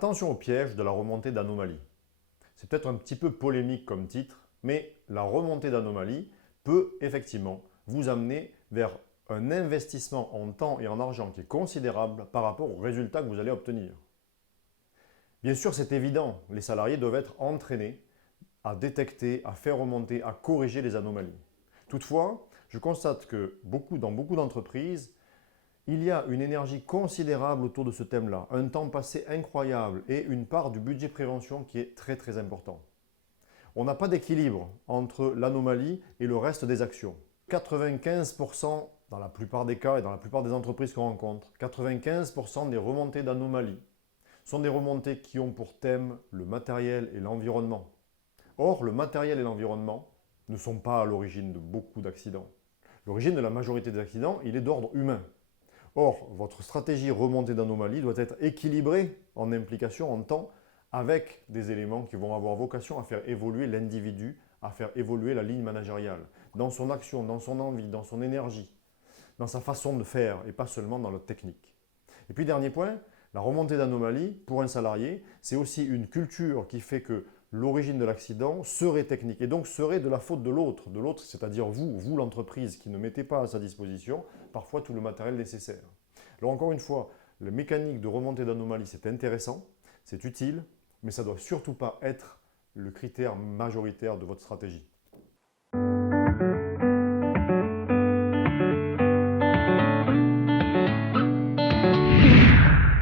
Attention au piège de la remontée d'anomalie. C'est peut-être un petit peu polémique comme titre, mais la remontée d'anomalie peut effectivement vous amener vers un investissement en temps et en argent qui est considérable par rapport aux résultats que vous allez obtenir. Bien sûr, c'est évident, les salariés doivent être entraînés à détecter, à faire remonter, à corriger les anomalies. Toutefois, je constate que dans beaucoup d'entreprises, il y a une énergie considérable autour de ce thème-là, un temps passé incroyable et une part du budget prévention qui est très très important. On n'a pas d'équilibre entre l'anomalie et le reste des actions. 95% dans la plupart des cas et dans la plupart des entreprises qu'on rencontre, 95% des remontées d'anomalies sont des remontées qui ont pour thème le matériel et l'environnement. Or, le matériel et l'environnement ne sont pas à l'origine de beaucoup d'accidents. L'origine de la majorité des accidents, il est d'ordre humain. Or, votre stratégie remontée d'anomalie doit être équilibrée en implication, en temps, avec des éléments qui vont avoir vocation à faire évoluer l'individu, à faire évoluer la ligne managériale, dans son action, dans son envie, dans son énergie, dans sa façon de faire et pas seulement dans la technique. Et puis, dernier point, la remontée d'anomalie, pour un salarié, c'est aussi une culture qui fait que l'origine de l'accident serait technique et donc serait de la faute de l'autre, c'est-à-dire vous l'entreprise qui ne mettez pas à sa disposition parfois tout le matériel nécessaire. Alors encore une fois, la mécanique de remontée d'anomalie c'est intéressant, c'est utile, mais ça ne doit surtout pas être le critère majoritaire de votre stratégie.